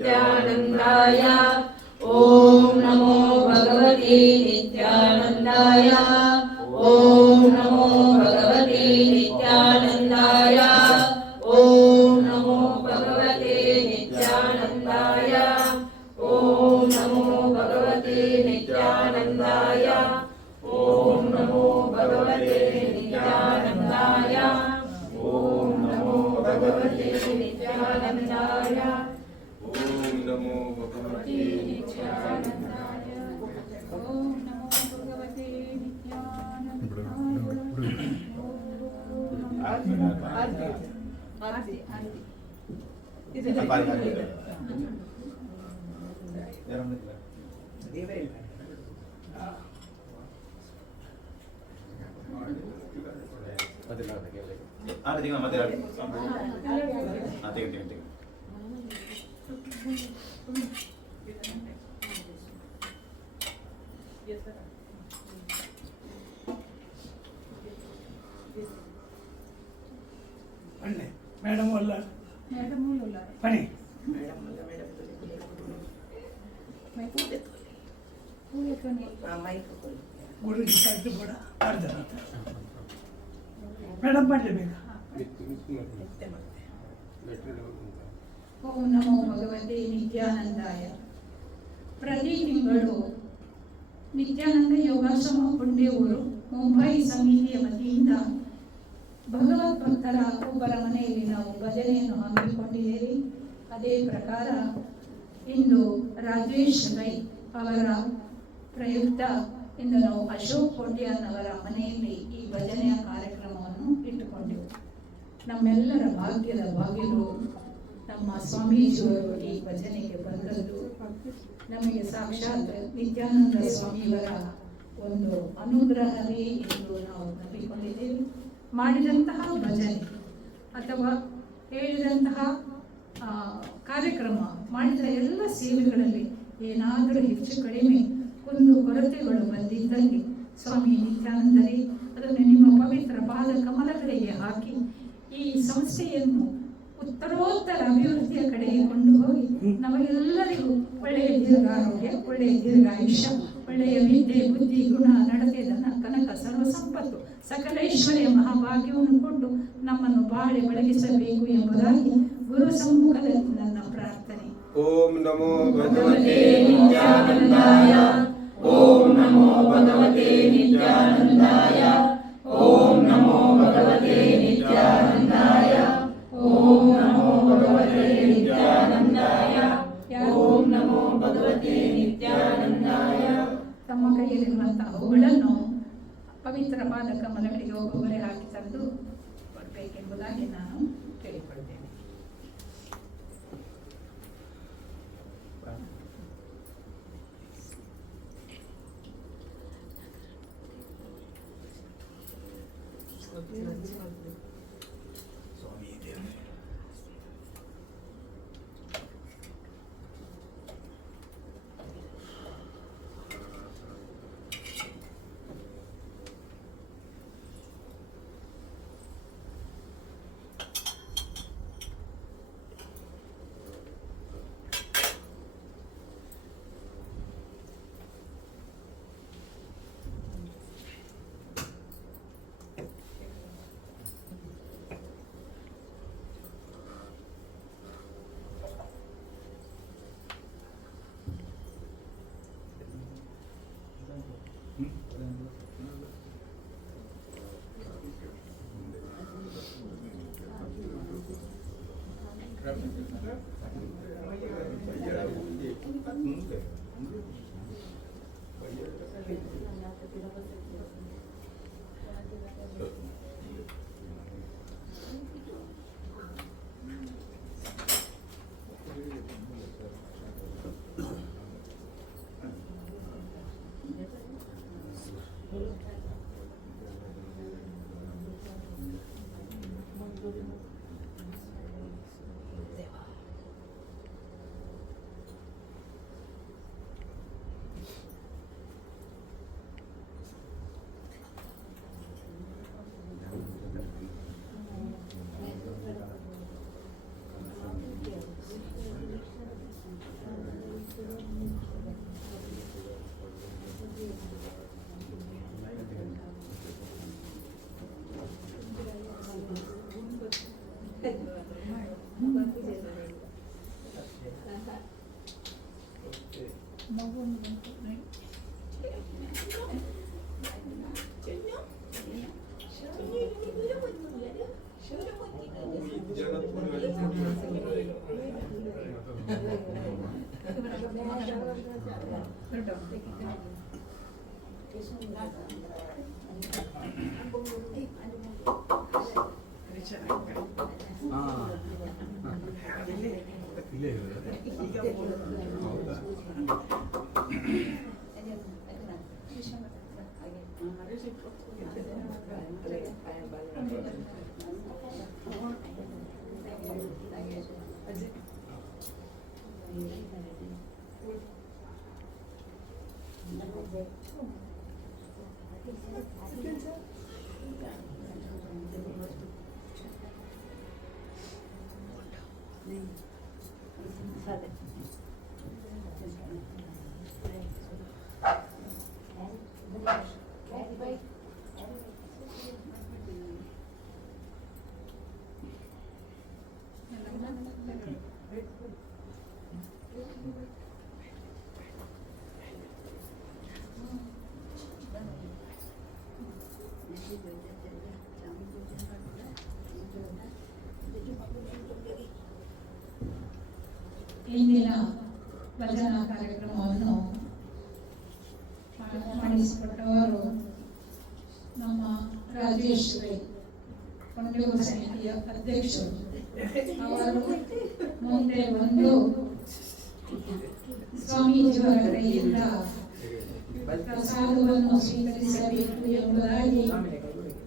नित्यानन्दाय ॐ नमो भगवते नित्यानन्दाय ॐ नमो भगवते नित्यानन्दाय ॐ नमो भगवते नित्यानन्दाय ॐ नमो भगवते नित्यानन्दाय ॐ नमो भगवते नित्यानन्दाय ॐ नमो भगवते नित्यानन्दाय ॐ नमो भगवते नित्यानन्दाय ॐ नमो भगवते మేడం వల్ల పని గురించి కట్టు కూడా అర్థం మేడం పట్ల మీకు ಓಂ ನಮೋ ಭಗವತೆ ನಿತ್ಯಾನಂದಾಯ. ಪ್ರತಿ ತಿಂಗಳು ನಿತ್ಯಾನಂದ ಯೋಗಾಶ್ರಮ ಪುಣ್ಯವರು ಮುಂಬೈ ಸಮಿತಿಯ ವತಿಯಿಂದ ಭಗವದ್ಭಕ್ತರ ಒಬ್ಬರ ಮನೆಯಲ್ಲಿ ನಾವು ಭಜನೆಯನ್ನು ಹಮ್ಮಿಕೊಂಡಿದ್ದೇವೆ. ಅದೇ ಪ್ರಕಾರ ಇಂದು ರಾಜೇಶ್ ರೈ ಅವರ ಪ್ರಯುಕ್ತ ಇಂದು ನಾವು ಅಶೋಕ್ ಕೊಂಡ್ಯಾನ್ ಅವರ ಮನೆಯಲ್ಲಿ ಈ ಭಜನೆಯ ಕಾರ್ಯಕ್ರಮವನ್ನು ಇಟ್ಟುಕೊಂಡೆವು. ನಮ್ಮೆಲ್ಲರ ಭಾಗ್ಯದ ಬಾಗಿಲು ನಮ್ಮ ಸ್ವಾಮೀಜಿಯವರು ಈ ಭಜನೆಗೆ ಬಂದದ್ದು ನಮಗೆ ಸಾಕ್ಷಾತ್ ನಿತ್ಯಾನಂದ ಸ್ವಾಮಿಯವರ ಒಂದು ಅನುಗ್ರಹವೇ ಎಂದು ನಾವು ನಂಬಿಕೊಂಡಿದ್ದೇವೆ. ಮಾಡಿದಂತಹ ಭಜನೆ ಅಥವಾ ಹೇಳಿದಂತಹ ಕಾರ್ಯಕ್ರಮ, ಮಾಡಿದ ಎಲ್ಲ ಸೇವೆಗಳಲ್ಲಿ ಏನಾದರೂ ಹೆಚ್ಚು ಕಡಿಮೆ ಒಂದು ಕೊರತೆಗಳು ಬಂದಿದ್ದಲ್ಲಿ ಸ್ವಾಮಿ ನಿತ್ಯಾನಂದರೇ ಅದನ್ನು ನಿಮ್ಮ ಪವಿತ್ರ ಪಾದ ಕಮಲಗಳಿಗೆ ಹಾಕಿ ಈ ಸಂಸ್ಥೆಯನ್ನು ಉತ್ತರೋತ್ತರ ಅಭಿವೃದ್ಧಿಯ ಕಡೆಗೆ ಕೊಂಡು ಹೋಗಿ ನಮಗೆಲ್ಲರಿಗೂ ಒಳ್ಳೆಯ ದೀರ್ಘಾರೋಗ್ಯ, ಒಳ್ಳೆಯ ದೀರ್ಘಾಯುಷ್ಯ, ಒಳ್ಳೆಯ ವಿದ್ಯೆ, ಬುದ್ಧಿ, ಗುಣ, ನಡತೆ, ಧನ, ಕನಕ, ಸರ್ವ ಸಂಪತ್ತು, ಸಕಲ ಐಶ್ವರ್ಯ ಮಹಾಭಾಗ್ಯವನ್ನು ಕೊಟ್ಟು ನಮ್ಮನ್ನು ಬಾಳೆ ಬೆಳಗಿಸಬೇಕು ಎಂಬುದಾಗಿ ಗುರು ಸಮ್ಮುಖದಲ್ಲಿ ನನ್ನ ಪ್ರಾರ್ಥನೆ. ಓಂ ನಮೋ ಭಗವತೆ ನಿತ್ಯಾನಂದಾಯ ಓಂ ನಮೋ ಭಗವತೆ ನಿತ್ಯಾನಂದಾಯ ಓಂ ನಮೋ ಭಗವತೆ ನಿತ್ಯಾನಂದಾಯ ಓಂ ನಮೋ ಭಗವತೆ ನಿತ್ಯಾನಂದಾಯ ಓಂ ನಮೋ ಭಗವತೆ ನಿತ್ಯಾನಂದಾಯ. ತಮ್ಮ ಕೈಯಲ್ಲಿರುವಂತಹ ಹೂಗಳನ್ನು ಪವಿತ್ರ ಪಾದ ಕಮಲಗಳಿಗೆ ಒಬ್ಬೊಬ್ಬರೇ ಹಾಕಿ ತಂದು ಕೊಡಬೇಕೆಂಬುದಾಗಿ ನಾನು ಕೇಳಿಕೊಳ್ತೇನೆ. ಇಂದಿನ ಭಜನಾ ಕಾರ್ಯಕ್ರಮವನ್ನು ಮಾಡಿಸಿಕೊಟ್ಟವರು ನಮ್ಮ ರಾಜೇಶ್ ರೈ, ಕೊಂಡೂರು ಸಮಿತಿಯ ಅಧ್ಯಕ್ಷರು. ಅವರು ಮುಂದೆ ಬಂದು ಸ್ವಾಮೀಜಿಯವರ ಕೈಯಿಂದ ಪ್ರಸಾದವನ್ನು ಸ್ವೀಕರಿಸಬೇಕು ಎಂಬುದಾಗಿ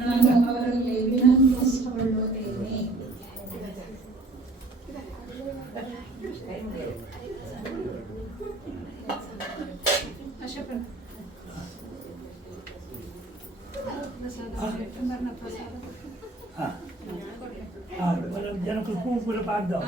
ನಾನು ಅವರಲ್ಲಿ ವಿನಂತಿಸಿಕೊಳ್ಳುತ್ತೇನೆ. ಜನಕ್ಕೆ ಕೂಗುಲು ಬಾರ್ದು